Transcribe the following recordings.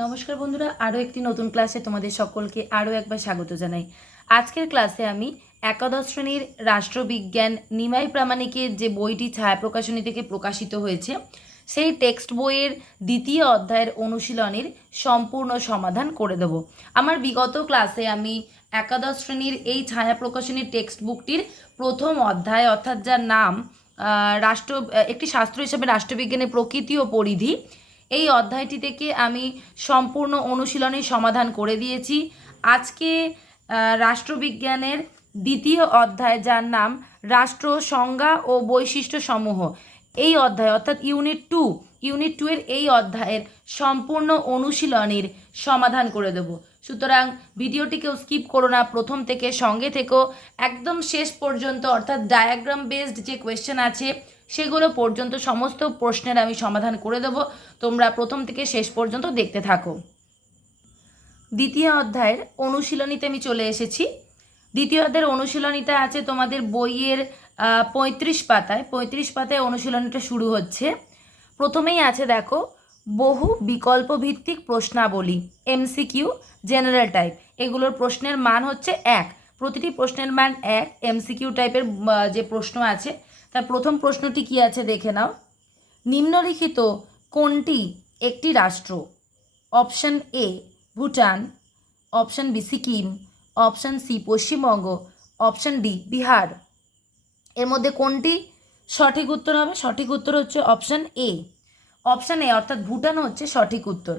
নমস্কার বন্ধুরা, আরও একটি নতুন ক্লাসে তোমাদের সকলকে আরও একবার স্বাগত জানাই। আজকের ক্লাসে আমি একাদশ শ্রেণির রাষ্ট্রবিজ্ঞান নিমাই প্রামাণিকের যে বইটি ছায়া প্রকাশনী থেকে প্রকাশিত হয়েছে, সেই টেক্সট বইয়ের দ্বিতীয় অধ্যায়ের অনুশীলনের সম্পূর্ণ সমাধান করে দেব। আমার বিগত ক্লাসে আমি একাদশ শ্রেণির এই ছায়া প্রকাশনীর টেক্সট বুকটির প্রথম অধ্যায়, অর্থাৎ যার নাম রাষ্ট্র, একটি শাস্ত্র হিসেবে রাষ্ট্রবিজ্ঞানের প্রকৃতি ও পরিধি এই অধ্যায়টি থেকে আমি সম্পূর্ণ অনুশীলনের সমাধান করে দিয়েছি। আজকে রাষ্ট্রবিজ্ঞানের দ্বিতীয় অধ্যায় যার নাম রাষ্ট্র সংজ্ঞা ও বৈশিষ্ট্য সমূহ এই অধ্যায়, অর্থাৎ ইউনিট টু ইউনিট টু এর এই অধ্যায়ের সম্পূর্ণ অনুশীলনের সমাধান করে দেব। সুতরাং ভিডিওটিকেও স্কিপ করো না, প্রথম থেকে সঙ্গে থেকেও একদম শেষ পর্যন্ত, অর্থাৎ ডায়াগ্রাম বেসড যে কোয়েশ্চেন আছে, সেগুলো পর্যন্ত সমস্ত প্রশ্নের আমি সমাধান করে দেব। তোমরা প্রথম থেকে শেষ পর্যন্ত দেখতে থাকো। দ্বিতীয় অধ্যায়ের অনুশীলনীতে আমি চলে এসেছি। দ্বিতীয় অধ্যায়ের অনুশীলনীতে আছে তোমাদের বইয়ের পঁয়ত্রিশ পাতায়। পঁয়ত্রিশ পাতায় অনুশীলনীটা শুরু হচ্ছে। প্রথমেই আছে, দেখো বহু বিকল্প ভিত্তিক প্রশ্নাবলী এমসিকিউ জেনারেল টাইপ এগুলোর প্রশ্নের মান হচ্ছে এক। প্রতিটি প্রশ্নের মান এক এমসিকিউ টাইপের যে প্রশ্ন আছে, তার প্রথম প্রশ্নটি কি আছে দেখে নাও। নিম্নলিখিত কোনটি একটি রাষ্ট্র? Option A, Bhutan. Option B, Sikkim. Option C, Paschimbanga. Option D, Bihar. এর মধ্যে কোনটি সঠিক উত্তর হবে? সঠিক উত্তর হচ্ছে অপশন এ। অপশন এ অর্থাৎ ভুটান হচ্ছে সঠিক উত্তর।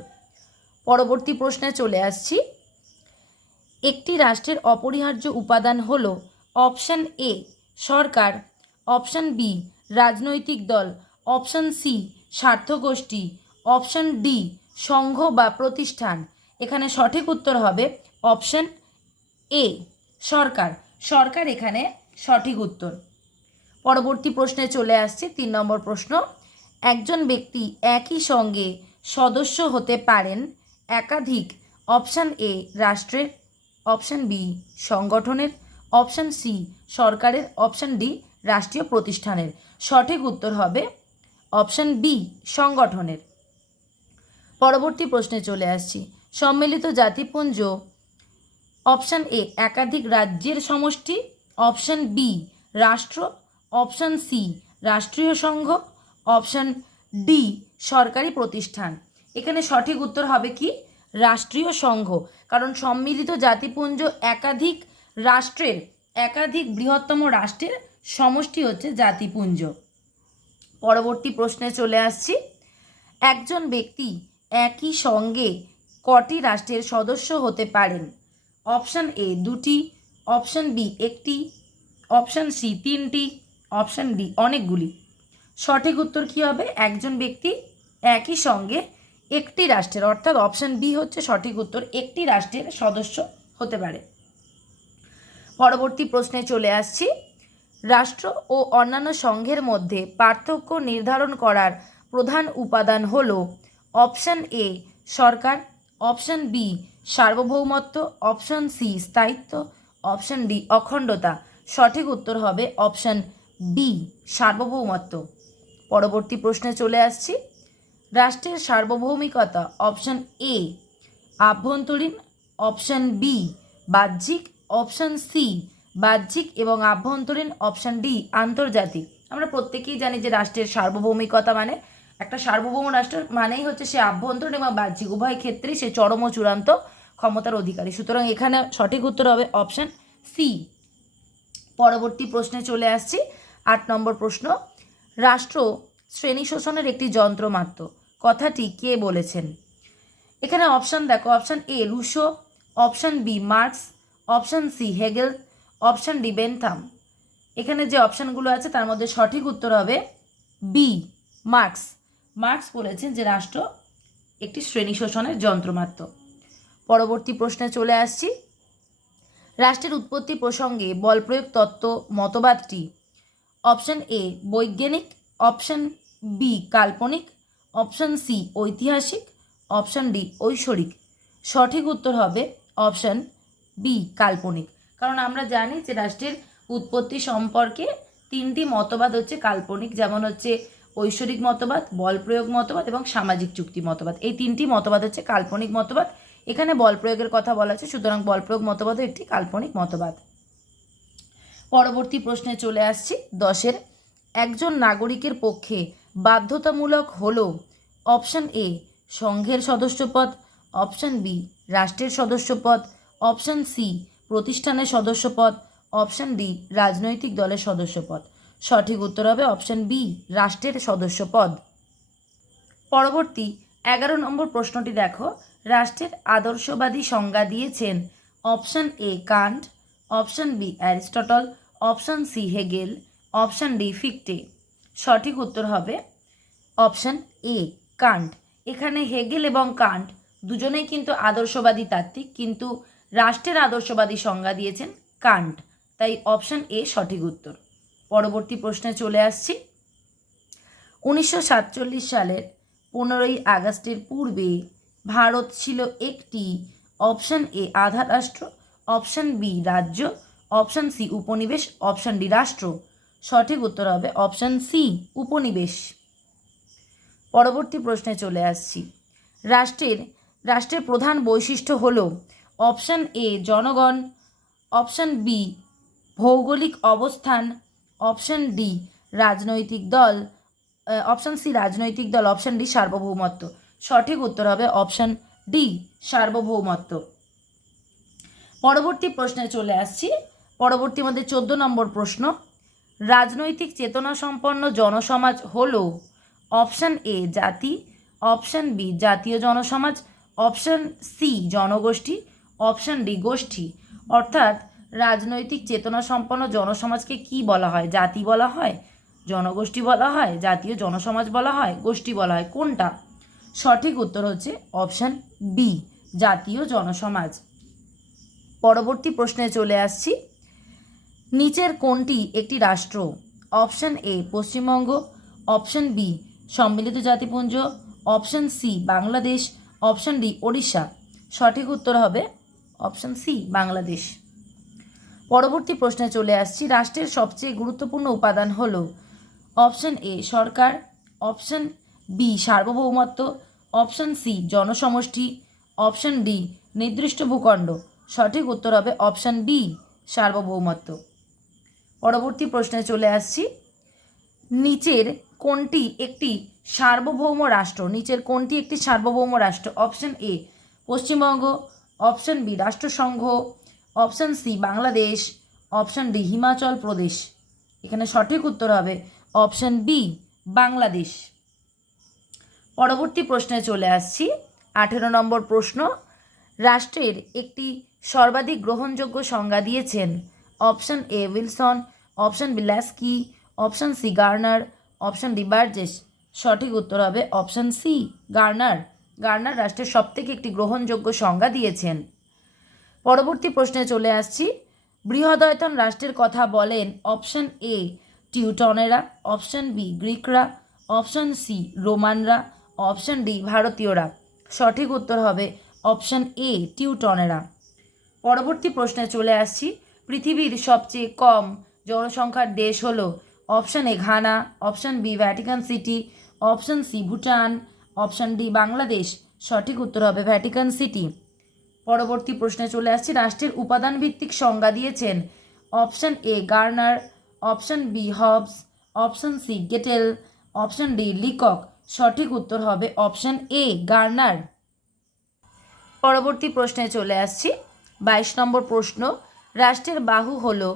পরবর্তী প্রশ্নে চলে আসছি। একটি রাষ্ট্রের অপরিহার্য উপাদান হল অপশান এ সরকার। অপশান বি রাজনৈতিক দল। অপশান সি স্বার্থগোষ্ঠী অপশান ডি সংঘ বা প্রতিষ্ঠান। এখানে সঠিক উত্তর হবে অপশান এ সরকার। সরকার এখানে সঠিক উত্তর। পরবর্তী প্রশ্নে চলে আসছি, তিন নম্বর প্রশ্ন। একজন ব্যক্তি একই সঙ্গে সদস্য হতে পারেন, একাধিক অপশান এ রাষ্ট্রের অপশান বি সংগঠনের, অপশান সি সরকারের, অপশান ডি রাষ্ট্রীয় প্রতিষ্ঠানের। সঠিক উত্তর হবে অপশান বি সংগঠনের। পরবর্তী প্রশ্নে চলে আসছি। সম্মিলিত জাতিপুঞ্জ অপশান এ একাধিক রাজ্যের সমষ্টি, অপশান বি রাষ্ট্র, অপশান সি রাষ্ট্রীয় সংঘ অপশান ডি সরকারি প্রতিষ্ঠান। এখানে সঠিক উত্তর হবে কি? রাষ্ট্রীয় সংঘ। কারণ সম্মিলিত জাতিপুঞ্জ একাধিক রাষ্ট্রের, একাধিক বৃহত্তম রাষ্ট্রের সমষ্টি হচ্ছে জাতিপুঞ্জ। পরবর্তী প্রশ্নে চলে আসছি। একজন ব্যক্তি একই সঙ্গে কটি রাষ্ট্রের সদস্য হতে পারেন? অপশান এ দুটি, অপশান বি একটি, অপশান সি তিনটি, অপশান ডি অনেকগুলি। সঠিক উত্তর কী হবে? একজন ব্যক্তি একই সঙ্গে একটি রাষ্ট্রের, অর্থাৎ অপশান বি হচ্ছে সঠিক উত্তর, একটি রাষ্ট্রের সদস্য হতে পারে। পরবর্তী প্রশ্নে চলে আসছি। রাষ্ট্র ও অন্যান্য সংঘের মধ্যে পার্থক্য নির্ধারণ করার প্রধান উপাদান হল অপশান এ সরকার অপশান বি সার্বভৌমত্ব অপশান সি স্থায়িত্ব অপশান ডি অখণ্ডতা। সঠিক উত্তর হবে অপশান বি সার্বভৌমত্ব। পরবর্তী প্রশ্নে চলে আসছি। রাষ্ট্রের সার্বভৌমিকতা অপশান এ আভ্যন্তরীণ অপশান বি বাহ্যিক অপশান সি বাহ্যিক এবং আভ্যন্তরীণ অপশান ডি আন্তর্জাতিক। আমরা প্রত্যেকেই জানি যে রাষ্ট্রের সার্বভৌমিকতা মানে একটা সার্বভৌম রাষ্ট্র মানেই হচ্ছে সে আভ্যন্তরীণ এবং বাহ্যিক। উভয় ক্ষেত্রেই সে চরম ও চূড়ান্ত ক্ষমতার অধিকারী। সুতরাং এখানে সঠিক উত্তর হবে অপশান সি পরবর্তী প্রশ্নে চলে আসছি। আট নম্বর প্রশ্ন রাষ্ট্র শ্রেণি শোষণের একটি যন্ত্র মাত্র। কথাটি কে বলেছেন? এখানে অপশান দেখো, option A Rousseau, option B Marx, option C Hegel, option D Bentham. এখানে যে অপশানগুলো আছে তার মধ্যে সঠিক উত্তর হবে বি, মার্কস। মার্কস বলেছেন যে রাষ্ট্র একটি শ্রেণি শোষণের যন্ত্রমাত্র পরবর্তী প্রশ্নে চলে আসছি। রাষ্ট্রের উৎপত্তি প্রসঙ্গে বল প্রয়োগ তত্ত্ব মতবাদটি অপশান এ, বৈজ্ঞানিক, অপশান বি, কাল্পনিক, অপশান সি, ঐতিহাসিক, অপশান ডি, ঐশ্বরিক। সঠিক উত্তর হবে অপশান বি, কাল্পনিক। কারণ আমরা জানি যে রাষ্ট্রের উৎপত্তি সম্পর্কে তিনটি মতবাদ হচ্ছে কাল্পনিক, যেমন হচ্ছে ঐশ্বরিক মতবাদ, বল প্রয়োগ মতবাদ এবং সামাজিক চুক্তি মতবাদ। এই তিনটি মতবাদ হচ্ছে কাল্পনিক মতবাদ। এখানে বল প্রয়োগের কথা বলা আছে সুতরাং বল প্রয়োগ মতবাদও একটি কাল্পনিক মতবাদ। পরবর্তী প্রশ্নে চলে আসছি দশের। একজন নাগরিকের পক্ষে বাধ্যতামূলক হল অপশান এ সংঘের সদস্যপদ, অপশন বি রাষ্ট্রের সদস্যপদ, অপশন সি প্রতিষ্ঠানের সদস্যপদ, অপশন ডি রাজনৈতিক দলের সদস্যপদ। সঠিক উত্তর হবে অপশান বি রাষ্ট্রের সদস্যপদ। পরবর্তী এগারো নম্বর প্রশ্নটি দেখো। রাষ্ট্রের আদর্শবাদী সংজ্ঞা দিয়েছেন option A Kant, option B Aristotle option C Hegel option D Fichte সঠিক উত্তর হবে অপশান এ কান্ট এখানে হেগেল এবং কান্ট দুজনেই কিন্তু আদর্শবাদী তাত্ত্বিক, কিন্তু রাষ্ট্রের আদর্শবাদী সংজ্ঞা দিয়েছেন কান্ট তাই অপশান এ সঠিক উত্তর। পরবর্তী প্রশ্নে চলে আসছি। উনিশশো সাতচল্লিশ সালের পনেরোই আগস্টের পূর্বে ভারত ছিল একটি অপশান এ আধা রাষ্ট্র, অপশান বি রাজ্য অপশন সি, উপনিবেশ, অপশান ডি, রাষ্ট্র। সঠিক উত্তর হবে অপশান সি, উপনিবেশ। পরবর্তী প্রশ্নে চলে আসছি। রাষ্ট্রের রাষ্ট্রের প্রধান বৈশিষ্ট্য হল অপশান এ, জনগণ, অপশান বি, ভৌগোলিক অবস্থান, অপশান ডি, রাজনৈতিক দল অপশান সি, রাজনৈতিক দল, অপশন ডি, সার্বভৌমত্ব। সঠিক উত্তর হবে অপশান ডি, সার্বভৌমত্ব। পরবর্তী প্রশ্নে চলে আসছি। পরবর্তী আমাদের চোদ্দ নম্বর প্রশ্ন, রাজনৈতিক চেতনা সম্পন্ন জনসমাজ হল অপশান এ জাতি, অপশান বি জাতীয় জনসমাজ, অপশান সি জনগোষ্ঠী, অপশান ডি গোষ্ঠী। অর্থাৎ রাজনৈতিক চেতনা সম্পন্ন জনসমাজকে কি বলা হয়? জাতি বলা হয়, জনগোষ্ঠী বলা হয়, জাতীয় জনসমাজ বলা হয়, গোষ্ঠী বলা হয়। কোনটা? সঠিক উত্তর হচ্ছে অপশান বি, জাতীয় জনসমাজ। পরবর্তী প্রশ্নে চলে আসছি। নিচের কোনটি একটি রাষ্ট্র? Option A, Paschimbanga. Option B, সম্মিলিত জাতিপুঞ্জ। Option C, Bangladesh. Option D, Odisha. সঠিক উত্তর হবে অপশন সি, বাংলাদেশ। পরবর্তী প্রশ্নে চলে আসছি। রাষ্ট্রের সবচেয়ে গুরুত্বপূর্ণ উপাদান হল অপশন এ, সরকার। অপশন বি, সার্বভৌমত্ব। অপশন সি, জনসমষ্টি। অপশন ডি, নির্দিষ্ট ভূখণ্ড। সঠিক উত্তর হবে অপশন বি, সার্বভৌমত্ব। পরবর্তী প্রশ্নে চলে আসছি। নিচের কোনটি একটি সার্বভৌম রাষ্ট্র? নিচের কোনটি একটি সার্বভৌম রাষ্ট্র? Option A, Paschimbanga. Option B, রাষ্ট্রসংঘ। Option C, Bangladesh. Option D, Himachal Pradesh. এখানে সঠিক উত্তর হবে অপশন বি, বাংলাদেশ। পরবর্তী প্রশ্নে চলে আসছি। আঠেরো নম্বর প্রশ্ন, রাষ্ট্রের একটি সর্বাধিক গ্রহণযোগ্য সংজ্ঞা দিয়েছেন। Option A, Wilson option B Laski option C Garner, option D Burgess সঠিক উত্তর হবে অপশন সি গার্নার। গার্নার রাষ্ট্রের সবথেকে একটি গ্রহণযোগ্য সংজ্ঞা দিয়েছেন। পরবর্তী প্রশ্নে চলে আসছি। বৃহদয়তন রাষ্ট্রের কথা বলেন অপশন এ টিউটনেরা, অপশন বি গ্রিকরা, অপশন সি রোমানরা, অপশন ডি ভারতীয়রা। সঠিক উত্তর হবে অপশন এ টিউটনেরা। পরবর্তী প্রশ্নে চলে আসছি। পৃথিবীর সবচেয়ে কম জনসংখ্যার দেশ হলো option A Ghana option B Vatican City option C Bhutan option D Bangladesh. সঠিক উত্তর হবে ভ্যাটিকান সিটি পরবর্তী প্রশ্নে চলে আসছি। রাষ্ট্রের উপাদান ভিত্তিক সংজ্ঞা দিয়েছেন option A Garner option B Hobbes option C Gettell option D Leacock সঠিক উত্তর হবে অপশান এ গার্নার পরবর্তী প্রশ্নে চলে আসছি। বাইশ নম্বর প্রশ্ন, রাষ্ট্রের বাহু হলো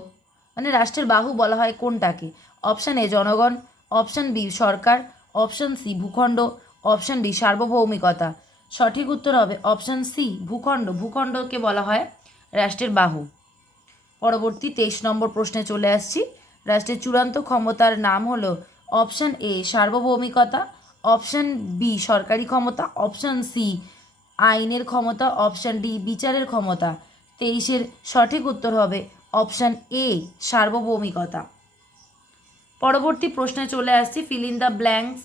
মানে রাষ্ট্রের বাহু বলা হয় কোনটাকে? অপশন এ জনগণ, অপশান বি সরকার, অপশান সি ভূখণ্ড, অপশান ডি সার্বভৌমিকতা। সঠিক উত্তর হবে অপশান সি ভূখণ্ড। ভূখণ্ডকে বলা হয় রাষ্ট্রের বাহু। পরবর্তী তেইশ নম্বর প্রশ্নে চলে আসছি। রাষ্ট্রের চূড়ান্ত ক্ষমতার নাম হলো অপশান এ সার্বভৌমিকতা, অপশান বি সরকারি ক্ষমতা, অপশান সি আইনের ক্ষমতা, অপশান ডি বিচারের ক্ষমতা। তেইশের সঠিক উত্তর হবে অপশন এ, সার্বভৌমিকতা। পরবর্তী প্রশ্নে চলে আসছি fill in the blanks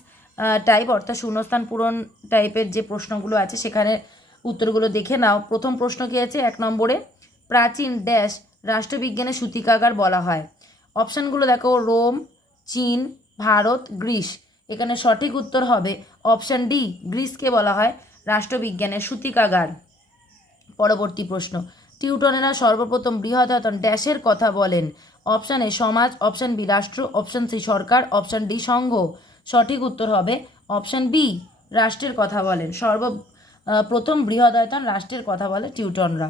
type অর্থাৎ শূন্যস্থান পূরণ টাইপের যে প্রশ্নগুলো আছে, সেখানে উত্তরগুলো দেখে নাও। প্রথম প্রশ্ন কী আছে? এক নম্বরে, প্রাচীন ড্যাশ রাষ্ট্রবিজ্ঞানের সূতিকাগার বলা হয়। অপশানগুলো দেখো, রোম, চীন, ভারত, গ্রিস। এখানে সঠিক উত্তর হবে অপশান ডি, গ্রিসকে বলা হয় রাষ্ট্রবিজ্ঞানের সূতিকাগার। পরবর্তী প্রশ্ন টিউটনেরা সর্বপ্রথম বৃহদায়তন ড্যাশের কথা বলেন। অপশান এ সমাজ, অপশান বি রাষ্ট্র, অপশান সি সরকার, অপশান ডি সংঘ। সঠিক উত্তর হবে অপশান বি রাষ্ট্রের কথা বলেন। সর্ব প্রথম বৃহদায়তন রাষ্ট্রের কথা বলে টিউটনরা।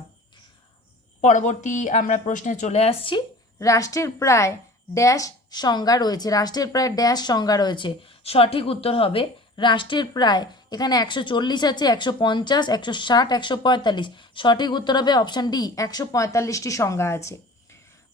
পরবর্তী আমরা প্রশ্নে চলে আসছি। রাষ্ট্রের প্রায় ড্যাশ সংজ্ঞা রয়েছে। রাষ্ট্রের প্রায় ড্যাশ সংজ্ঞা রয়েছে। সঠিক উত্তর হবে রাষ্ট্রের প্রায় এখানে একশো চল্লিশ আছে, একশো পঞ্চাশ, একশো ষাট, একশো পঁয়তাল্লিশ। সঠিক উত্তর হবে অপশান ডি একশো পঁয়তাল্লিশটি সংজ্ঞা আছে।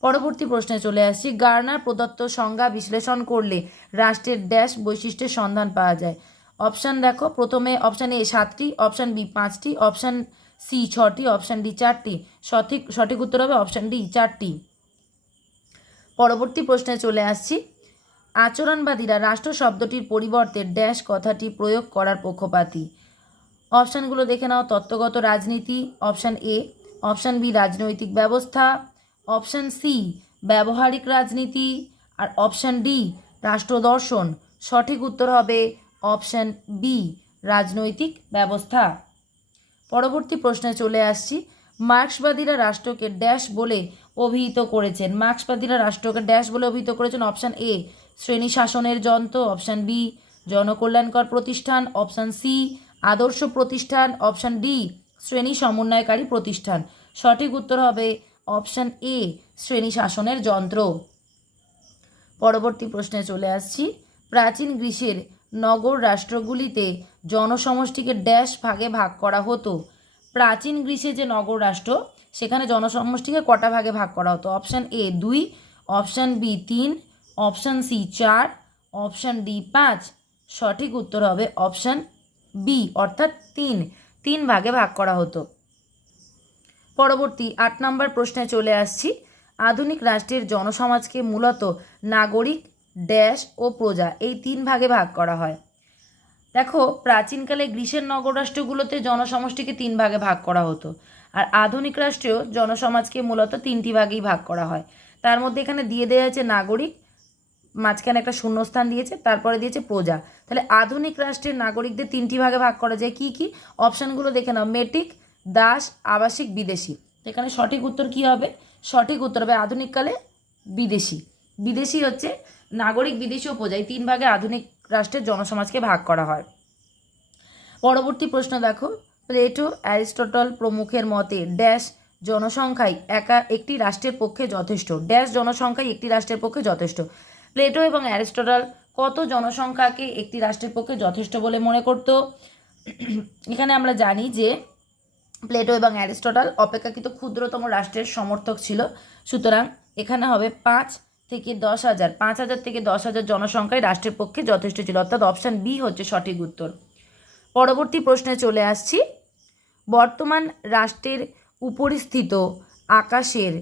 পরবর্তী প্রশ্নে চলে আসছি গার্নার প্রদত্ত সংজ্ঞা বিশ্লেষণ করলে রাষ্ট্রের ড্যাশ বৈশিষ্ট্যের সন্ধান পাওয়া যায়। অপশান দেখো, প্রথমে অপশান এ সাতটি অপশান বি পাঁচটি অপশান সি ছটি অপশান ডি চারটি। সঠিক সঠিক উত্তর হবে অপশান ডি চারটি। পরবর্তী প্রশ্নে চলে আসছি। আচরণবাদীরা রাষ্ট্র শব্দটির পরিবর্তে ড্যাশ কথাটি প্রয়োগ করার পক্ষপাতী। অপশানগুলো দেখে নাও, তত্ত্বগত রাজনীতি, অপশান এ, অপশান বি, রাজনৈতিক ব্যবস্থা, অপশান সি, ব্যবহারিক রাজনীতি, আর অপশান ডি রাষ্ট্রদর্শন সঠিক উত্তর হবে অপশান বি, রাজনৈতিক ব্যবস্থা। পরবর্তী প্রশ্নে চলে আসছি। মার্ক্সবাদীরা রাষ্ট্রকে ড্যাশ বলে অভিহিত করেছেন। মার্ক্সবাদীরা রাষ্ট্রকে ড্যাশ বলে অভিহিত করেছেন অপশান এ শ্রেণি শাসনের যন্ত্র, অপশান বি, জনকল্যাণকর প্রতিষ্ঠান, অপশান সি, আদর্শ প্রতিষ্ঠান, অপশান ডি, শ্রেণি সমন্বয়কারী প্রতিষ্ঠান। সঠিক উত্তর হবে অপশান এ শ্রেণি শাসনের যন্ত্র। পরবর্তী প্রশ্নে চলে আসছি। প্রাচীন গ্রীসের নগর রাষ্ট্রগুলিতে জনসমষ্টিকে ড্যাশ ভাগে ভাগ করা হতো। প্রাচীন গ্রীসে যে নগর রাষ্ট্র, সেখানে জনসমষ্টিকে কটা ভাগে ভাগ করা হতো? অপশান এ দুই, অপশান বি তিন অপশান সি চার, অপশান ডি পাঁচ, সঠিক উত্তর হবে অপশান বি, অর্থাৎ তিন। তিন ভাগে ভাগ করা হতো। পরবর্তী আট নম্বর প্রশ্নে চলে আসছি। আধুনিক রাষ্ট্রের জনসমাজকে মূলত নাগরিক ড্যাশ ও প্রজা এই তিন ভাগে ভাগ করা হয়। দেখো, প্রাচীনকালে গ্রীসের নগররাষ্ট্রগুলোতে জনসমষ্টিকে তিন ভাগে ভাগ করা হতো। আর আধুনিক রাষ্ট্রেও জনসমাজকে মূলত তিনটি ভাগেই ভাগ করা হয়। তার মধ্যে এখানে দিয়ে দেওয়া আছে নাগরিক মাঝখানে একটা শূন্যস্থান দিয়েছে, তারপরে দিয়েছে প্রজা। তাহলে আধুনিক রাষ্ট্রের নাগরিকদের তিনটি ভাগে ভাগ করা যায়। কি কি? অপশানগুলো দেখে নাও। মেটিক দাস, আবাসিক, বিদেশি। এখানে সঠিক উত্তর কি হবে? সঠিক উত্তর হবে আধুনিককালে বিদেশি। বিদেশি হচ্ছে নাগরিক, বিদেশি ও প্রজা। এই তিন ভাগে আধুনিক রাষ্ট্রের জনসমাজকে ভাগ করা হয়। পরবর্তী প্রশ্ন দেখো। প্লেটো, অ্যারিস্টটল প্রমুখের মতে ড্যাশ জনসংখ্যাই একা একটি রাষ্ট্রের পক্ষে যথেষ্ট। ড্যাশ জনসংখ্যাই একটি রাষ্ট্রের পক্ষে যথেষ্ট। প্লেটো এবং অ্যারিস্টটল কত জনসংখ্যাকে একটি রাষ্ট্রের পক্ষে যথেষ্ট বলে মনে করতো? এখানে আমরা জানি যে প্লেটো এবং অ্যারিস্টটল অপেক্ষাকৃত ক্ষুদ্রতম রাষ্ট্রের সমর্থক ছিল। সুতরাং এখানে হবে পাঁচ থেকে দশ হাজার, পাঁচ হাজার থেকে দশ হাজার জনসংখ্যায় রাষ্ট্রের পক্ষে যথেষ্ট ছিল। অর্থাৎ অপশান বি হচ্ছে সঠিক উত্তর। পরবর্তী প্রশ্নে চলে আসছি। বর্তমান রাষ্ট্রের উপরিস্থিত আকাশের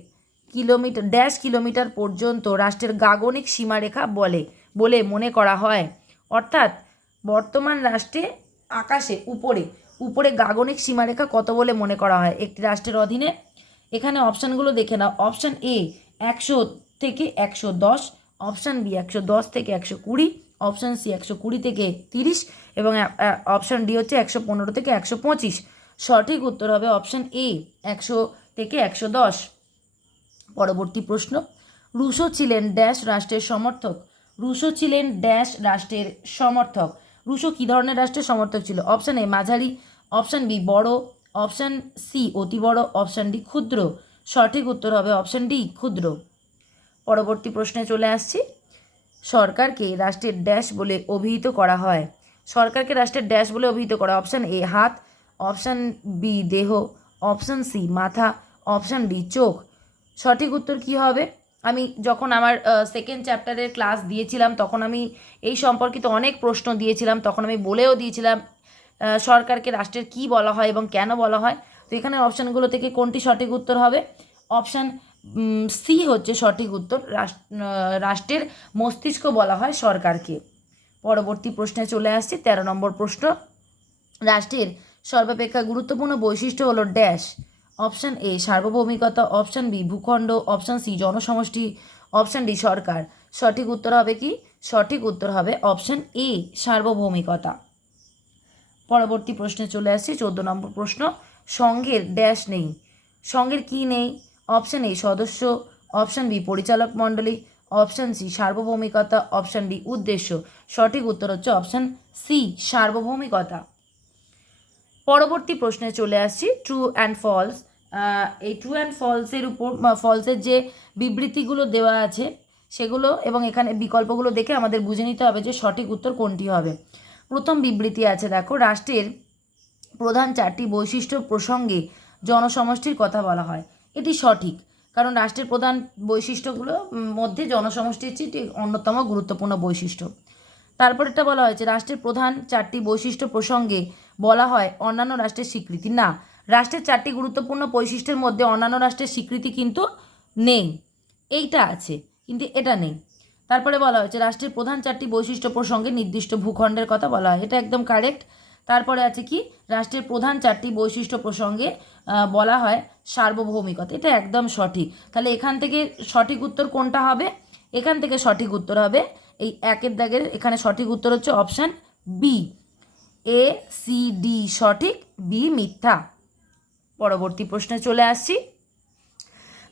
কিলোমিটার ড্যাশ কিলোমিটার পর্যন্ত রাষ্ট্রের গাগনিক সীমারেখা বলে বলে মনে করা হয়। অর্থাৎ বর্তমান রাষ্ট্রে আকাশে, উপরে উপরে গাগনিক সীমারেখা কত বলে মনে করা হয়? একটি রাষ্ট্রের অধীনে, এখানে অপশানগুলো দেখে নাও। অপশান এ, একশো থেকে একশো দশ, অপশান বি, একশো দশ থেকে একশো কুড়ি, অপশান সি, একশো কুড়ি থেকে তিরিশ, এবং অপশান ডি হচ্ছে একশো পনেরো থেকে একশো পঁচিশ। সঠিক উত্তর হবে অপশান এ, একশো থেকে একশো দশ। পরবর্তী প্রশ্ন। রুশো ছিলেন ড্যাশ রাষ্ট্রের সমর্থক। রুশো ছিলেন ড্যাশ রাষ্ট্রের সমর্থক। রুশো কী ধরনের রাষ্ট্রের সমর্থক ছিল? অপশান এ মাঝারি, অপশান বি বড়, অপশান সি অতি বড়, অপশান ডি ক্ষুদ্র। সঠিক উত্তর হবে অপশান ডি ক্ষুদ্র। পরবর্তী প্রশ্নে চলে আসছি। সরকারকে রাষ্ট্রের ড্যাশ বলে অভিহিত করা হয়। সরকারকে রাষ্ট্রের ড্যাশ বলে অভিহিত করা অপশান এ হাত, অপশান বি দেহ, অপশান সি মাথা, অপশান ডি চোখ। সঠিক উত্তর কি হবে? আমি যখন আমার সেকেন্ড চ্যাপ্টারের ক্লাস দিয়েছিলাম, তখন আমি এই সম্পর্কিত অনেক প্রশ্ন দিয়েছিলাম, তখন আমি বলেও দিয়েছিলাম সরকারকে রাষ্ট্রের কি বলা হয় এবং কেন বলা হয়। তো এখানে অপশানগুলো থেকে কোনটি সঠিক উত্তর হবে? অপশান সি হচ্ছে সঠিক উত্তর রাষ্ট্রের মস্তিষ্ক বলা হয় সরকারকে। পরবর্তী প্রশ্নে চলে আসছি, তেরো নম্বর প্রশ্ন। রাষ্ট্রের সর্বাপেক্ষা গুরুত্বপূর্ণ বৈশিষ্ট্য হলো ড্যাশ অপশান এ সার্বভৌমিকতা, অপশান বি ভূখণ্ড, অপশান সি জনসমষ্টি, অপশান ডি সরকার। সঠিক উত্তর হবে কি? সঠিক উত্তর হবে অপশান এ সার্বভৌমিকতা। পরবর্তী প্রশ্নে চলে আসছি, চোদ্দ নম্বর প্রশ্ন। সংঘের ড্যাশ নেই। সংঘের কি নেই? অপশান এ সদস্য, অপশান বি পরিচালক মণ্ডলী, অপশান সি সার্বভৌমিকতা, অপশান ডি উদ্দেশ্য। সঠিক উত্তর হচ্ছে অপশান সি সার্বভৌমিকতা। পরবর্তী প্রশ্নে চলে আসছি ট্রু অ্যান্ড ফলস এই ট্রু অ্যান্ড ফলসের উপর ফলসের যে বিবৃতিগুলো দেওয়া আছে, সেগুলো এবং এখানে বিকল্পগুলো দেখে আমাদের বুঝে নিতে হবে যে সঠিক উত্তর কোনটি হবে। প্রথম বিবৃতি আছে, দেখো, রাষ্ট্রের প্রধান চারটি বৈশিষ্ট্য প্রসঙ্গে জনসমষ্টির কথা বলা হয়। এটি সঠিক, কারণ রাষ্ট্রের প্রধান বৈশিষ্ট্যগুলো মধ্যে জনসমষ্টির হচ্ছে একটি অন্যতম গুরুত্বপূর্ণ বৈশিষ্ট্য। তারপরেরটা বলা হয়েছে, রাষ্ট্রের প্রধান চারটি বৈশিষ্ট্য প্রসঙ্গে বলা হয়, অন্যান্য রাষ্ট্রের স্বীকৃতি না। রাষ্ট্রের চারটি গুরুত্বপূর্ণ বৈশিষ্ট্যের মধ্যে অন্যান্য রাষ্ট্রের স্বীকৃতি কিন্তু নেই। এইটা আছে, কিন্তু এটা নেই। তারপরে বলা হয়েছে, রাষ্ট্রের প্রধান চারটি বৈশিষ্ট্য প্রসঙ্গে নির্দিষ্ট ভূখণ্ডের কথা বলা হয়। এটা একদম কারেক্ট তারপরে আছে কি? রাষ্ট্রের প্রধান চারটি বৈশিষ্ট্য প্রসঙ্গে বলা হয় সার্বভৌমিকতা। এটা একদম সঠিক। তাহলে এখান থেকে সঠিক উত্তর কোনটা হবে? এখান থেকে সঠিক উত্তর হবে এই একের দাগের। এখানে সঠিক উত্তর হচ্ছে option B A C D সঠিক বি মিথ্যা। পরবর্তী প্রশ্নে চলে আসছি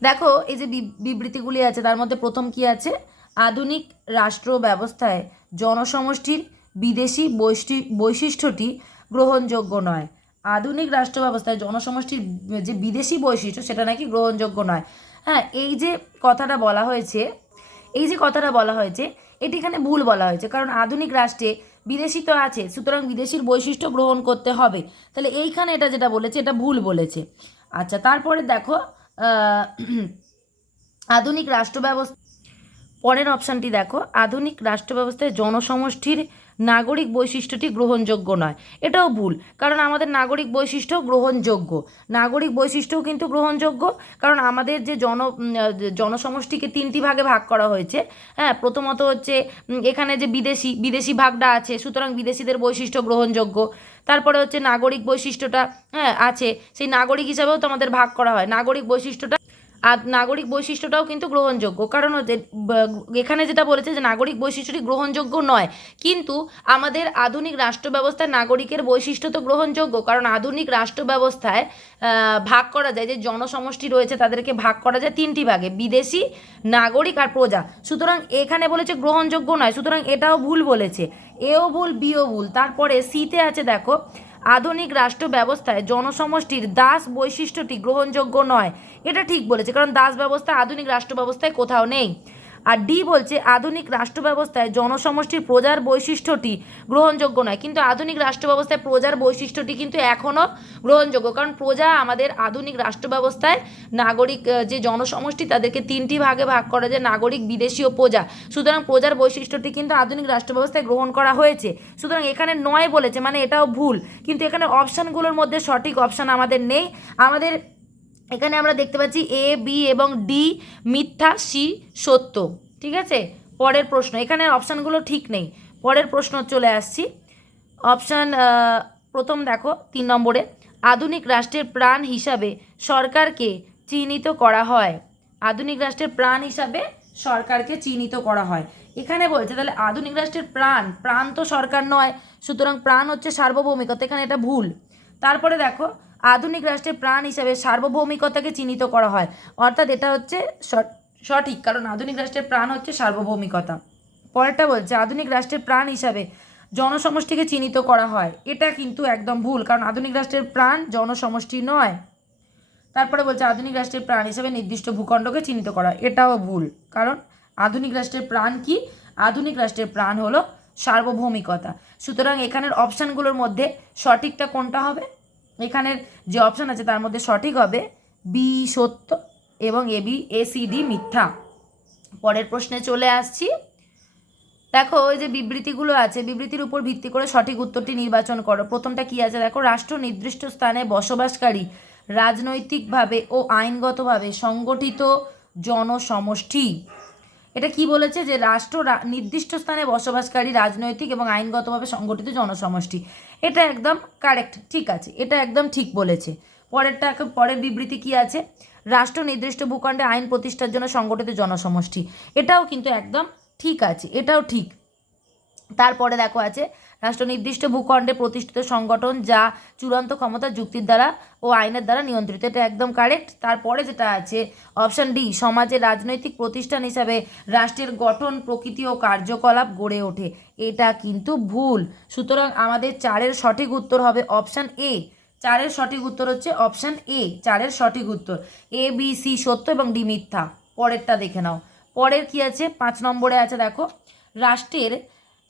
দেখো, এই যে বিবৃতিগুলি আছে, তার মধ্যে প্রথম কি আছে? আধুনিক রাষ্ট্র ব্যবস্থায় জনসমষ্টির বিদেশি বৈশি- বৈশিষ্ট্যটি গ্রহণযোগ্য নয়। আধুনিক রাষ্ট্র ব্যবস্থায় জনসমষ্টির যে বিদেশি বৈশিষ্ট্য, সেটা নাকি গ্রহণযোগ্য নয়। হ্যাঁ এই যে কথাটা বলা হয়েছে, এই যে কথাটা বলা হয়েছে, এটি এখানে ভুল বলা হয়েছে। কারণ আধুনিক রাষ্ট্রে বিদেশি তো আছে, সুতরাং বিদেশির বৈশিষ্ট্য গ্রহণ করতে হবে। তাহলে এইখানে এটা যেটা বলেছে, এটা ভুল বলেছে। আচ্ছা তারপরে দেখো আধুনিক রাষ্ট্র ব্যবস্থা পরের অপশানটি দেখো, আধুনিক রাষ্ট্র ব্যবস্থায় জনসমষ্টির নাগরিক বৈশিষ্ট্যটি গ্রহণযোগ্য নয়। এটাও ভুল, কারণ আমাদের নাগরিক বৈশিষ্ট্য গ্রহণযোগ্য। নাগরিক বৈশিষ্ট্যও কিন্তু গ্রহণযোগ্য, কারণ আমাদের যে জন, জনসমষ্টিকে তিনটি ভাগে ভাগ করা হয়েছে। হ্যাঁ প্রথমত হচ্ছে এখানে যে বিদেশি বিদেশি ভাগটা আছে, সুতরাং বিদেশিদের বৈশিষ্ট্য গ্রহণযোগ্য। তারপরে হচ্ছে নাগরিক বৈশিষ্ট্যটা হ্যাঁ আছে। সেই নাগরিক হিসাবেও তো আমাদের ভাগ করা হয়। নাগরিক বৈশিষ্ট্যটা আর নাগরিক বৈশিষ্ট্যটাও কিন্তু গ্রহণযোগ্য। কারণ এখানে যেটা বলেছে যে নাগরিক বৈশিষ্ট্যটি গ্রহণযোগ্য নয়। কিন্তু আমাদের আধুনিক রাষ্ট্র ব্যবস্থায় নাগরিকের বৈশিষ্ট্য তো গ্রহণযোগ্য। কারণ আধুনিক রাষ্ট্র ব্যবস্থায় ভাগ করা যায়, যে জনসমষ্টি রয়েছে তাদেরকে ভাগ করা যায় তিনটি ভাগে, বিদেশি নাগরিক আর প্রজা। সুতরাং এখানে বলেছে গ্রহণযোগ্য নয়, সুতরাং এটাও ভুল বলেছে। এও ভুল, বিও ভুল। তারপরে সিতে আছে, দেখো আধুনিক রাষ্ট্র ব্যবস্থায় জনসমষ্টির দাস বৈশিষ্ট্যটি গ্রহণযোগ্য নয়। এটা ঠিক বলেছে, কারণ দাস ব্যবস্থা আধুনিক রাষ্ট্র ব্যবস্থায় কোথাও নেই। আর ডি বলছে, আধুনিক রাষ্ট্র ব্যবস্থায় জনসমষ্টির প্রজার বৈশিষ্ট্যটি গ্রহণযোগ্য নয়। কিন্তু আধুনিক রাষ্ট্র ব্যবস্থায় প্রজার বৈশিষ্ট্যটি কিন্তু এখনও গ্রহণযোগ্য। কারণ প্রজা আমাদের আধুনিক রাষ্ট্র ব্যবস্থায় নাগরিক যে জনসমষ্টি, তাদেরকে তিনটি ভাগে ভাগ করা যায়, নাগরিক, বিদেশি ও প্রজা। সুতরাং প্রজার বৈশিষ্ট্যটি কিন্তু আধুনিক রাষ্ট্র ব্যবস্থায় গ্রহণ করা হয়েছে। সুতরাং এখানে নয় বলেছে মানে এটাও ভুল। কিন্তু এখানে অপশানগুলোর মধ্যে সঠিক অপশান আমাদের নেই। আমাদের এখানে আমরা দেখতে পাচ্ছি এ বি এবং ডি মিথ্যা সি সত্য, ঠিক আছে? পরের প্রশ্ন, এখানে অপশানগুলো ঠিক নেই। পরের প্রশ্ন চলে আসছি। অপশান প্রথম দেখো, তিন নম্বরে, আধুনিক রাষ্ট্রের প্রাণ হিসাবে সরকারকে চিহ্নিত করা হয়। আধুনিক রাষ্ট্রের প্রাণ হিসাবে সরকারকে চিহ্নিত করা হয়। এখানে বলছে, তাহলে আধুনিক রাষ্ট্রের প্রাণ প্রাণ তো সরকার নয়, সুতরাং প্রাণ হচ্ছে সার্বভৌমিকতা এখানে এটা ভুল। তারপরে দেখো আধুনিক রাষ্ট্রের প্রাণ হিসাবে সার্বভৌমিকতাকে চিহ্নিত করা হয়। অর্থাৎ এটা হচ্ছে সঠ- সঠিক, কারণ আধুনিক রাষ্ট্রের প্রাণ হচ্ছে সার্বভৌমিকতা। পরেরটা বলছে, আধুনিক রাষ্ট্রের প্রাণ হিসাবে জনসমষ্টিকে চিহ্নিত করা হয়। এটা কিন্তু একদম ভুল, কারণ আধুনিক রাষ্ট্রের প্রাণ জনসমষ্টি নয়। তারপরে বলছে, আধুনিক রাষ্ট্রের প্রাণ হিসাবে নির্দিষ্ট ভূখণ্ডকে চিহ্নিত করা, এটাও ভুল। কারণ আধুনিক রাষ্ট্রের প্রাণ কি? আধুনিক রাষ্ট্রের প্রাণ হলো সার্বভৌমিকতা। সুতরাং এখানের অপশানগুলোর মধ্যে সঠিকটা কোনটা হবে? এখানের যে অপশান আছে তার মধ্যে সঠিক হবে বি সত্য এবং A B A C D মিথ্যা। পরের প্রশ্নে চলে আসছি। দেখো, ওই যে বিবৃতিগুলো আছে, বিবৃতির উপর ভিত্তি করে সঠিক উত্তরটি নির্বাচন করো। প্রথমটা কি আছে? দেখো, রাষ্ট্র নির্দিষ্ট স্থানে বসবাসকারী, রাজনৈতিকভাবে ও আইনগতভাবে সংগঠিত জনসমষ্টি। এটা কি বলেছে যে রাষ্ট্র নির্দিষ্ট স্থানে বসবাসকারী রাজনৈতিক এবং আইনগতভাবে সংগঠিত জনসমষ্টি। এটা একদম কারেক্ট ঠিক আছে, এটা একদম ঠিক বলেছে। পরেরটা পরের বিবৃতি কি আছে? রাষ্ট্র নির্দিষ্ট ভূখণ্ডে আইন প্রতিষ্ঠার জন্য সংগঠিত জনসমষ্টি। এটাও কিন্তু একদম ঠিক আছে, এটাও ঠিক। তারপরে দেখো আছে রাষ্ট্র নির্দিষ্ট ভূখণ্ডে প্রতিষ্ঠিত সংগঠন যা চূড়ান্ত ক্ষমতা যুক্তির দ্বারা ও আইনের দ্বারা নিয়ন্ত্রিত। এটা একদম কারেক্ট তারপরে যেটা আছে অপশান ডি সমাজের রাজনৈতিক প্রতিষ্ঠান হিসাবে রাষ্ট্রের গঠন, প্রকৃতি ও কার্যকলাপ গড়ে ওঠে। এটা কিন্তু ভুল। সুতরাং আমাদের চারের সঠিক উত্তর হবে অপশান এ চারের সঠিক উত্তর হচ্ছে অপশান এ চারের সঠিক উত্তর। এ বি সি সত্য এবং ডি মিথ্যা। পরেরটা দেখে নাও। পরের কি আছে? পাঁচ নম্বরে আছে দেখো। রাষ্ট্রের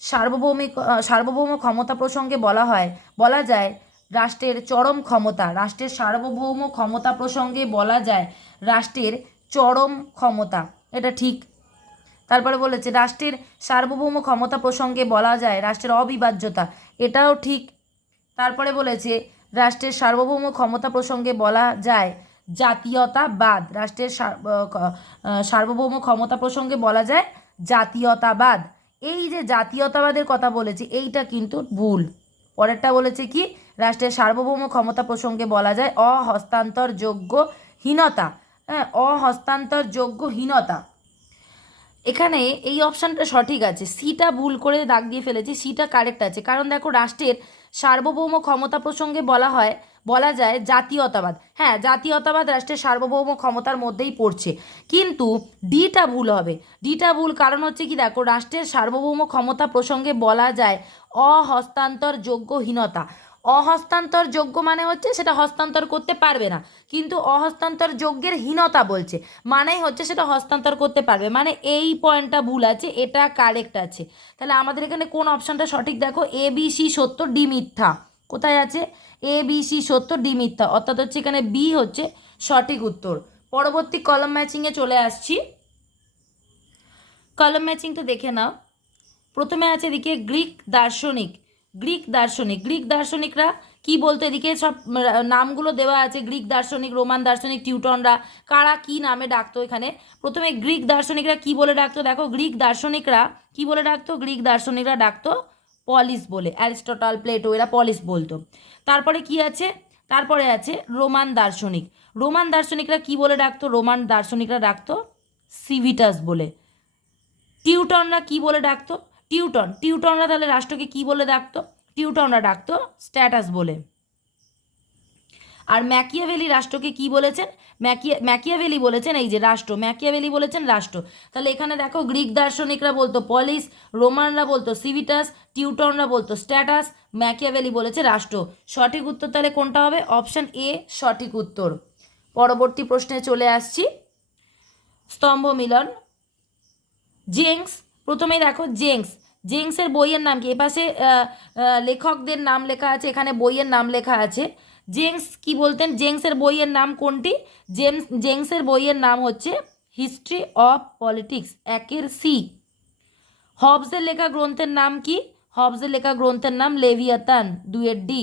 সার্বভৌমিক সার্বভৌম ক্ষমতা প্রসঙ্গে বলা হয়, বলা যায় রাষ্ট্রের চরম ক্ষমতা, রাষ্ট্রের সার্বভৌম ক্ষমতা প্রসঙ্গে বলা যায় রাষ্ট্রের চরম ক্ষমতা, এটা ঠিক। তারপরে বলেছে, রাষ্ট্রের সার্বভৌম ক্ষমতা প্রসঙ্গে বলা যায় রাষ্ট্রের অবিভাজ্যতা, এটাও ঠিক। তারপরে বলেছে, রাষ্ট্রের সার্বভৌম ক্ষমতা প্রসঙ্গে বলা যায় জাতীয়তাবাদ, রাষ্ট্রের সার্বভৌম ক্ষমতা প্রসঙ্গে বলা যায় জাতীয়তাবাদ। এই যে জাতীয়তাবাদের কথা বলেছে, এইটা কিন্তু ভুল। পরেরটা বলেছে কি, রাষ্ট্রের সার্বভৌম ক্ষমতা প্রসঙ্গে বলা যায় অহস্তান্তরযোগ্য হীনতা। হ্যাঁ অহস্তান্তরযোগ্য হীনতা। এখানে এই অপশানটা সঠিক আছে। সিটা ভুল করে দাগ দিয়ে ফেলেছি, সিটা কারেক্ট আছে। কারণ দেখো, রাষ্ট্রের সার্বভৌম ক্ষমতা প্রসঙ্গে বলা হয় বলা যায় জাতীয়তাবাদ। হ্যাঁ জাতীয়তাবাদ রাষ্ট্রের সার্বভৌম ক্ষমতার মধ্যেই পড়ছে। কিন্তু ডিটা ভুল হবে। ডিটা ভুল কারণ হচ্ছে কি, দেখো, রাষ্ট্রের সার্বভৌম ক্ষমতা প্রসঙ্গে বলা যায় অহস্তান্তরযোগ্যহীনতা। অহস্তান্তর যোগ্য মানে হচ্ছে সেটা হস্তান্তর করতে পারবে না। কিন্তু অহস্তান্তর যোগ্যের হীনতা বলছে। মানেই হচ্ছে সেটা হস্তান্তর করতে পারবে। মানে এই পয়েন্টটা ভুল আছে, এটা কারেক্ট আছে। তাহলে আমাদের এখানে কোন অপশানটা সঠিক? দেখো, এ বি সি সত্য, ডি মিথ্যা। কোথায় আছে? এ বি সি সত্য ডি মিথ্যা। অর্থাৎ হচ্ছে এখানে বি হচ্ছে সঠিক উত্তর। পরবর্তী কলম ম্যাচিংয়ে চলে আসছি। কলম ম্যাচিংটা দেখে নাও। প্রথমে আছে এদিকে গ্রিক দার্শনিক। গ্রিক দার্শনিক। গ্রিক দার্শনিকরা কি বলতো? এদিকে সব নামগুলো দেওয়া আছে। গ্রিক দার্শনিক, রোমান দার্শনিক, টিউটনরা। কারা কি নামে ডাকতো এখানে? প্রথমে গ্রিক দার্শনিকরা কি বলে ডাকতো? দেখো, গ্রিক দার্শনিকরা কি বলে ডাকতো? গ্রিক দার্শনিকরা ডাকতো পলিস বলে, অ্যারিস্টটল, প্লেটো, এরা পলিস বলতো। তারপরে কি আছে? তারপরে আছে রোমান দার্শনিক। রোমান দার্শনিকরা কি বলে ডাকতো? রোমান দার্শনিকরা ডাকতো সিভিটাস বলে। টিউটনরা কি বলে ডাকতো? টিউটন। টিউটনরা তাহলে রাষ্ট্রকে কি বলে ডাকতো? টিউটনরা ডাকতো স্ট্যাটাস বলে। আর ম্যাকিয়াভেলি রাষ্ট্রকে কি বলেছেন? ম্যাকিয়া ম্যাকিয়াভেলি বলেছেন, এই যে রাষ্ট্র, ম্যাকিয়াভেলি বলেছেন রাষ্ট্র। তাহলে এখানে দেখো গ্রিক দার্শনিকরা বলতো পলিস, রোমানরা বলতো সিভিটাস, টিউটনরা বলতো স্ট্যাটাস, ম্যাকিয়াভেলি বলেছে রাষ্ট্র। সঠিক উত্তর তাহলে কোনটা হবে? অপশন এ, সঠিক উত্তর। পরবর্তী প্রশ্নে চলে আসছি। স্তম্ভ মিলন জেংস, প্রথমেই দেখো জেংস। জেংসের বইয়ের নাম কি? এপাশে লেখকদের নাম লেখা আছে, এখানে বইয়ের নাম লেখা আছে। জেংস কি বলতেন? জেংসের বইয়ের নাম কোনটি? জেমস, জেংসের বইয়ের নাম হচ্ছে হিস্ট্রি অফ পলিটিক্স, একের সি। হবসের লেখা গ্রন্থের নাম কি? হবসের লেখা গ্রন্থের নাম লেভিয়াতান দুয়ের ডি।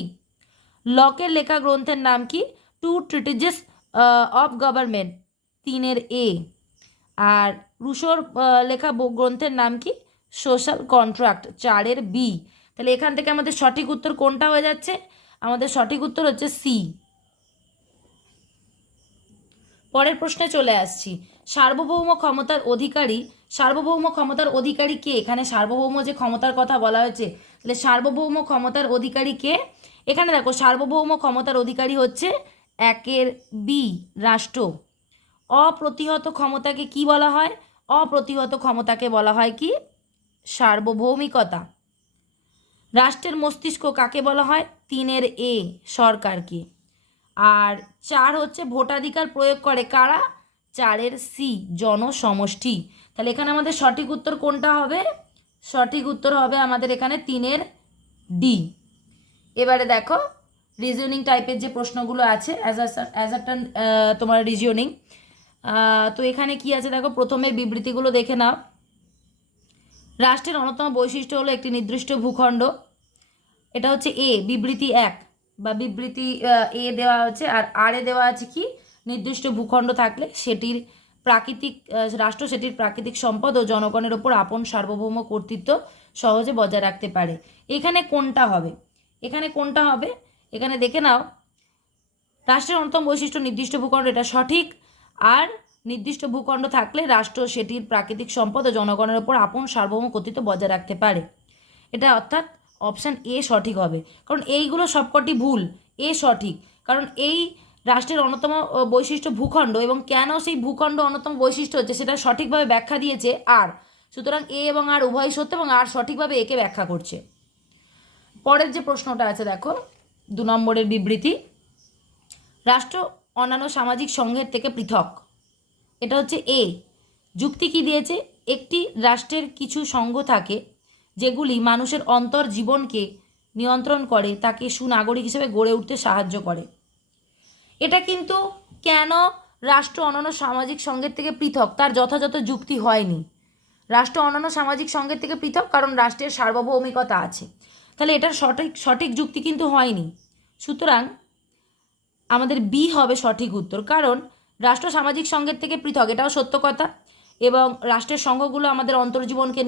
লকের লেখা গ্রন্থের নাম কি? টু ট্রিটিজেস অফ গভর্নমেন্ট, তিনের এ। আর রুশোর লেখা গ্রন্থের নাম কি? সোশ্যাল কন্ট্রাক্ট, চারের বি। তাহলে এখান থেকে আমাদের সঠিক উত্তর কোনটা হয়ে যাচ্ছে? আমাদের সঠিক উত্তর হচ্ছে সি। পরের প্রশ্নে চলে আসছি। সার্বভৌম ক্ষমতার অধিকারী, সার্বভৌম ক্ষমতার অধিকারী কে? এখানে সার্বভৌম যে ক্ষমতার কথা বলা হয়েছে, তাহলে সার্বভৌম ক্ষমতার অধিকারী কে? এখানে দেখো, সার্বভৌম ক্ষমতার অধিকারী হচ্ছে একের বি, রাষ্ট্র। অপ্রতিহত ক্ষমতাকে কি বলা হয়? অপ্রতিহত ক্ষমতাকে বলা হয় কি? সার্বভৌমিকতা। রাষ্ট্রের মস্তিষ্ক কাকে বলা হয়? তিনের এ সরকারকে। আর চার হচ্ছে ভোটাধিকার প্রয়োগ করে কারা? চারের সি জনসমষ্টি। তাহলে এখানে আমাদের সঠিক উত্তর কোনটা হবে? সঠিক উত্তর হবে আমাদের এখানে তিনের ডি। এবারে দেখো রিজনিং টাইপের যে প্রশ্নগুলো আছে অ্যাজ অ্যাজ আ তোমার রিজনিং তো এখানে কি আছে দেখো? প্রথমে বিবৃতিগুলো দেখে নাও। রাষ্ট্রের অন্যতম বৈশিষ্ট্য হলো একটি নির্দিষ্ট ভূখণ্ড। এটা হচ্ছে এ বিবৃতি এক, বা বিবৃতি এ দেওয়া আছে আর আর এ দেওয়া আছে কি? নির্দিষ্ট ভূখণ্ড থাকলে সেটির প্রাকৃতিক রাষ্ট্র সেটির প্রাকৃতিক সম্পদ ও জনগণের ওপর আপন সার্বভৌম কর্তৃত্ব সহজে বজায় রাখতে পারে। এখানে কোনটা হবে? এখানে কোনটা হবে? এখানে দেখে নাও। রাষ্ট্রের অন্যতম বৈশিষ্ট্য নির্দিষ্ট ভূখণ্ড, এটা সঠিক। আর নির্দিষ্ট ভূখণ্ড থাকলে রাষ্ট্র সেটির প্রাকৃতিক সম্পদ ও জনগণের ওপর আপন সার্বভৌম কর্তৃত্ব বজায় রাখতে পারে। এটা অর্থাৎ অপশান এ সঠিক হবে। কারণ এইগুলো সবকটি ভুল। এ সঠিক। কারণ এই রাষ্ট্রের অন্যতম বৈশিষ্ট্য ভূখণ্ড এবং কেন সেই ভূখণ্ড অন্যতম বৈশিষ্ট্য হচ্ছে সেটা সঠিকভাবে ব্যাখ্যা দিয়েছে আর। সুতরাং এ এবং আর উভয়ই সত্য এবং আর সঠিকভাবে একে ব্যাখ্যা করছে। পরের যে প্রশ্নটা আছে, দেখো, দু নম্বরের বিবৃতি। রাষ্ট্র অন্যান্য সামাজিক সংঘের থেকে পৃথক। এটা হচ্ছে এ যুক্তি কি দিয়েছে? একটি রাষ্ট্রের কিছু সংঘ থাকে যেগুলি মানুষের অন্তর জীবনকে নিয়ন্ত্রণ করে, তাকে সুনাগরিক হিসেবে গড়ে উঠতে সাহায্য করে। এটা কিন্তু কেন রাষ্ট্র অন্যান্য সামাজিক সংঘের থেকে পৃথক? তার যথাযথ যুক্তি হয়নি। রাষ্ট্র অন্যান্য সামাজিক সংঘের থেকে পৃথক কারণ রাষ্ট্রের সার্বভৌমিকতা আছে। তাহলে এটার সঠিক সঠিক যুক্তি কিন্তু হয়নি। সুতরাং আমাদের বি হবে সঠিক উত্তর। কারণ রাষ্ট্র সামাজিক সংঘের থেকে পৃথক, এটাও সত্য কথা। এবং রাষ্ট্রের সংঘগুলো আমাদের অন্তর্জীবনকে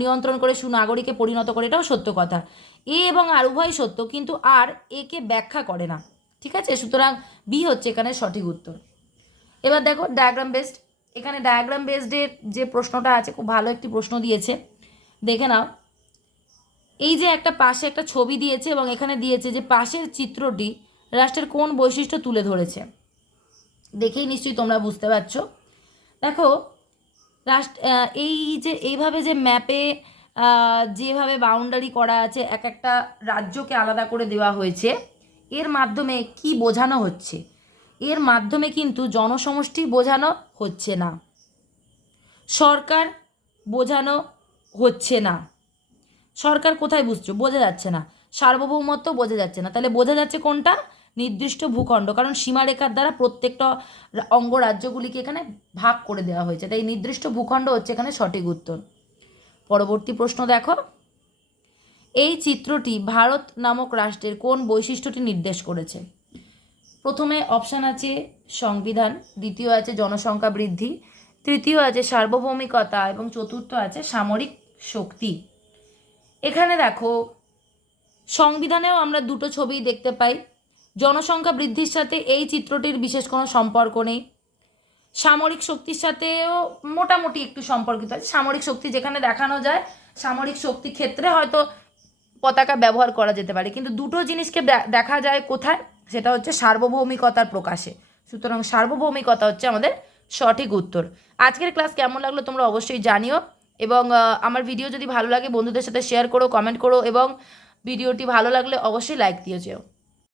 নিয়ন্ত্রণ করে সুনাগরিকে পরিণত করে, এটাও সত্য কথা। এ এবং আর উভয় সত্য, কিন্তু আর একে ব্যাখ্যা করে না। ঠিক আছে? সুতরাং বি হচ্ছে এখানে সঠিক উত্তর। এবার দেখো ডায়াগ্রাম বেসড এখানে ডায়াগ্রাম বেসডের যে প্রশ্নটা আছে, খুব ভালো একটি প্রশ্ন দিয়েছে। দেখে নাও। এই যে একটা পাশে একটা ছবি দিয়েছে এবং এখানে দিয়েছে যে পাশের চিত্রটি রাষ্ট্রের কোন বৈশিষ্ট্য তুলে ধরেছে। দেখেই নিশ্চয়ই তোমরা বুঝতে পারছ। দেখো রাষ্ট্র এই যে, এইভাবে যে ম্যাপে যেভাবে বাউন্ডারি করা আছে, এক একটা রাজ্যকে আলাদা করে দেওয়া হয়েছে, এর মাধ্যমে কি বোঝানো হচ্ছে? এর মাধ্যমে কিন্তু জনসমষ্টি বোঝানো হচ্ছে না। সরকার বোঝানো হচ্ছে না। সরকার কোথায় বুঝছ? বোঝা যাচ্ছে না। সার্বভৌমত্ব বোঝা যাচ্ছে না। তাহলে বোঝা যাচ্ছে কোনটা? নির্দিষ্ট ভূখণ্ড, কারণ সীমারেখার দ্বারা প্রত্যেকটা অঙ্গরাজ্যগুলিকে এখানে ভাগ করে দেওয়া হয়েছে। তাই নির্দিষ্ট ভূখণ্ড হচ্ছে এখানে সঠিক উত্তর। পরবর্তী প্রশ্ন দেখো। এই চিত্রটি ভারত নামক রাষ্ট্রের কোন বৈশিষ্ট্যটি নির্দেশ করেছে? প্রথমে অপশান আছে সংবিধান, দ্বিতীয় আছে জনসংখ্যা বৃদ্ধি, তৃতীয় আছে সার্বভৌমিকতা, এবং চতুর্থ আছে সামরিক শক্তি। এখানে দেখো, সংবিধানেও আমরা দুটো ছবি দেখতে পাই। জনসংখ্যা বৃদ্ধির সাথে এই চিত্রটির বিশেষ কোনো সম্পর্ক নেই। সামরিক শক্তির সাথেও মোটামুটি একটু সম্পর্কিত আছে। সামরিক শক্তি যেখানে দেখানো যায়, সামরিক শক্তি ক্ষেত্রে হয়তো পতাকা ব্যবহার করা যেতে পারে। কিন্তু দুটো জিনিসকে দেখা যায় কোথায়? সেটা হচ্ছে সার্বভৌমিকতার প্রকাশে। সুতরাং সার্বভৌমিকতা হচ্ছে আমাদের সঠিক উত্তর। আজকের ক্লাস কেমন লাগল তোমরা অবশ্যই জানিও এবং আমার ভিডিও যদি ভালো লাগে বন্ধুদের সাথে শেয়ার করো কমেন্ট করো এবং ভিডিওটি ভালো লাগলে অবশ্যই লাইক দিয়ে যেও